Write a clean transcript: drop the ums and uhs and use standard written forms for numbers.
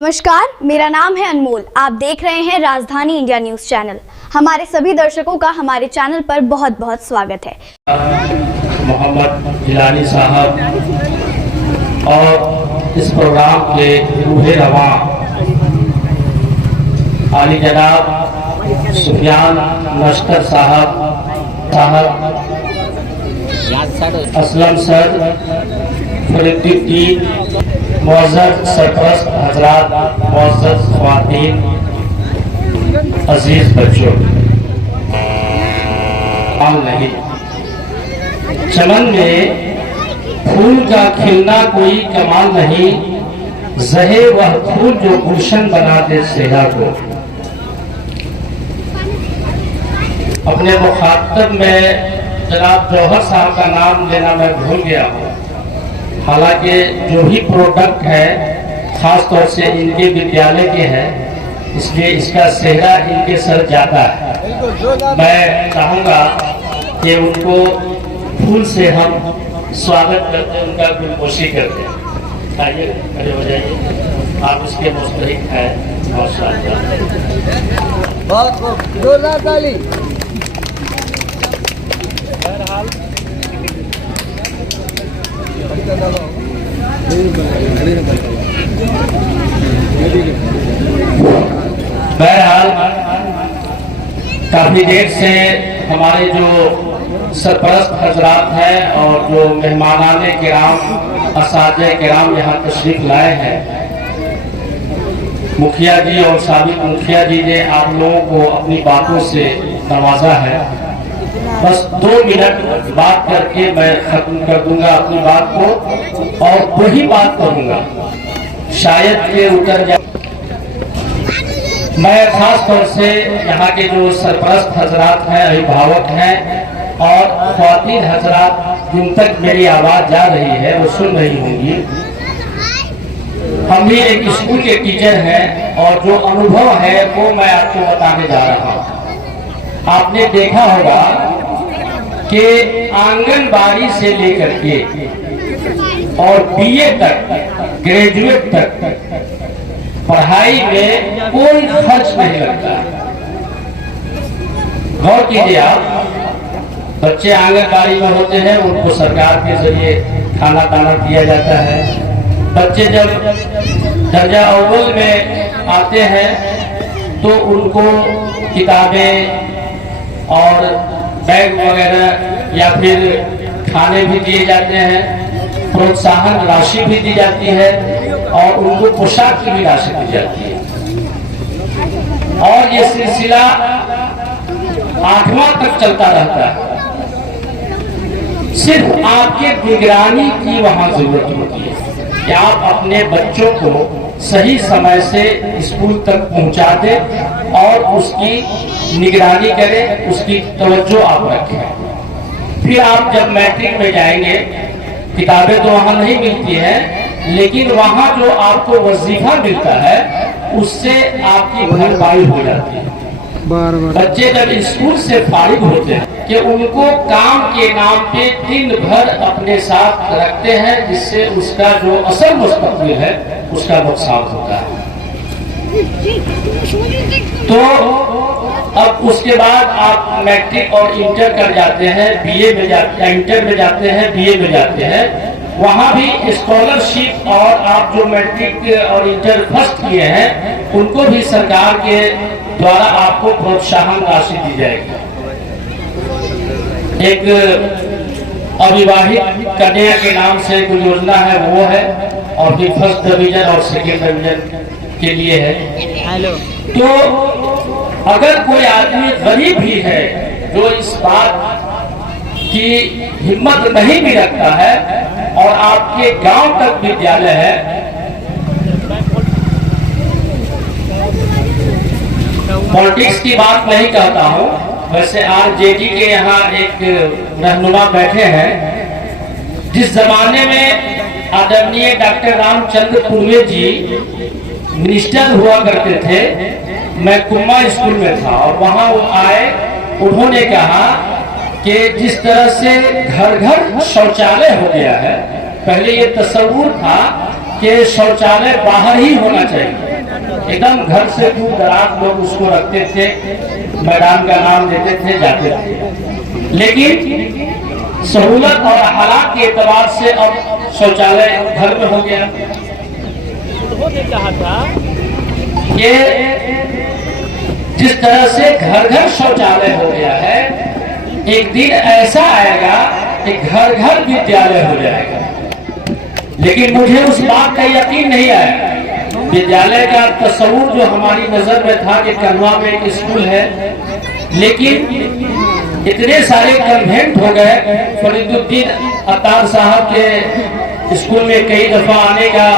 नमस्कार, मेरा नाम है अनमोल। आप देख रहे हैं राजधानी इंडिया न्यूज चैनल। हमारे सभी दर्शकों का हमारे चैनल पर बहुत बहुत स्वागत है। मोहम्मद जिलानी साहब और इस प्रोग्राम के रूहे रवा आली जनाब सुफियान नश्तर साहब असलम सर, फरीदुद्दीन, मुअज़्ज़ज़ सरपरस्त हज़रात, मुअज़्ज़ज़ ख़वातीन, अजीज बच्चों, नहीं चमन में फूल का खिलना कोई कमाल नहीं, ज़हे वह फूल जो गुलशन बना दे सेहरा को। अपने मुखातब में जनाब जौहर साहब का नाम लेना मैं भूल गया हूँ। हालांकि जो ही प्रोडक्ट है खास तौर से इनके विद्यालय के हैं, इसलिए इसका सेहरा इनके सर जाता है। मैं चाहूँगा कि उनको फूल से हम स्वागत करते, उनका गुलपोशी करते हैं। आइए खड़े हो जाइए, आप उसके मुस्तहिक हैं। बहुत जोरदार ताली। बहरहाल काफी देर से हमारे जो सरपरस्त हजरात हैं और जो मेहमानाने किराम, असातिज़े किराम यहाँ तशरीफ लाए हैं, मुखिया जी और साबिक मुखिया जी ने आप लोगों को अपनी बातों से नवाजा है। बस 2 मिनट बात करके मैं खत्म कर दूंगा अपनी बात को और वही बात करूंगा, शायद के उतर जाए। मैं खास तौर से यहाँ के जो सरपरस्त हजरात हैं, अभिभावक हैं और ख्वातीन हजरात जिन तक मेरी आवाज जा रही है वो सुन रही होंगी, हम भी एक स्कूल के टीचर हैं और जो अनुभव है वो मैं आपको बताने जा रहा हूँ। आपने देखा होगा कि आंगनबाड़ी से लेकर के और बीए तक, ग्रेजुएट तक पढ़ाई में कोई खर्च नहीं लगता। गौर कीजिए आप, बच्चे आंगनबाड़ी में होते हैं, उनको सरकार के जरिए खाना दाना दिया जाता है। बच्चे जब दर्जा अव्वल में आते हैं तो उनको किताबें और बैग वगैरह या फिर खाने भी दिए जाते हैं, प्रोत्साहन राशि भी दी जाती है और उनको पोशाक की भी राशि दी जाती है। और ये सिलसिला 8वां तक चलता रहता है। सिर्फ आपके निगरानी की वहां जरूरत होती है कि आप अपने बच्चों को सही समय से स्कूल तक पहुंचा दें और उसकी निगरानी करें, उसकी तवज्जो आप रखें। फिर आप जब मैट्रिक में जाएंगे, किताबें तो वहां नहीं मिलती हैं, लेकिन वहां जो आपको वजीफा मिलता है उससे आपकी भरपाई हो जाती है। बच्चे जब स्कूल से फारिग होते हैं कि उनको काम के नाम पे दिन भर अपने साथ रखते हैं, जिससे उसका जो असल मुस्तकबिल है उसका नुकसान होता है। तो अब उसके बाद आप मैट्रिक और इंटर कर जाते हैं, बीए में जाते हैं, इंटर में जाते हैं, बीए में जाते हैं। वहां भी स्कॉलरशिप और आप जो मैट्रिक और इंटर फर्स्ट किए हैं उनको भी सरकार के द्वारा आपको प्रोत्साहन राशि दी जाएगी। एक अविवाहित कन्या के नाम से कोई योजना है, वो है, और फिर फर्स्ट डिवीजन और सेकेंड डिवीजन के लिए है। तो अगर कोई आदमी गरीब भी है जो इस बात की हिम्मत नहीं भी रखता है और आपके गांव तक विद्यालय है, पॉलिटिक्स की बात नहीं कहता हूं, वैसे आरजेडी के यहाँ एक रहनुमा बैठे हैं। जिस जमाने में आदरणीय डॉक्टर रामचंद्र पूर्वे जी मिनिस्टर हुआ करते थे, मैं कुम्मा स्कूल में था और वहां वो आए, उन्होंने कहा कि जिस तरह से घर घर शौचालय हो गया है, पहले ये तस्वुर था कि शौचालय बाहर ही होना चाहिए, एकदम घर से दूर दराज लोग उसको रखते थे, मैदान का नाम देते थे, जाते थे। लेकिन सहूलत और हालात के एतबार से अब शौचालय घर में हो गया। ये जिस तरह से घर घर शौचालय हो गया है, एक दिन ऐसा आएगा कि घर घर विद्यालय हो जाएगा। लेकिन मुझे उस बात का यकीन नहीं आया। विद्यालय का तस्वुर जो हमारी नजर में था कि कन्वा में एक स्कूल है, लेकिन इतने सारे कन्वेंट हो गए। फरीदुद्दीन अत्तार साहब के स्कूल में कई दफा आने का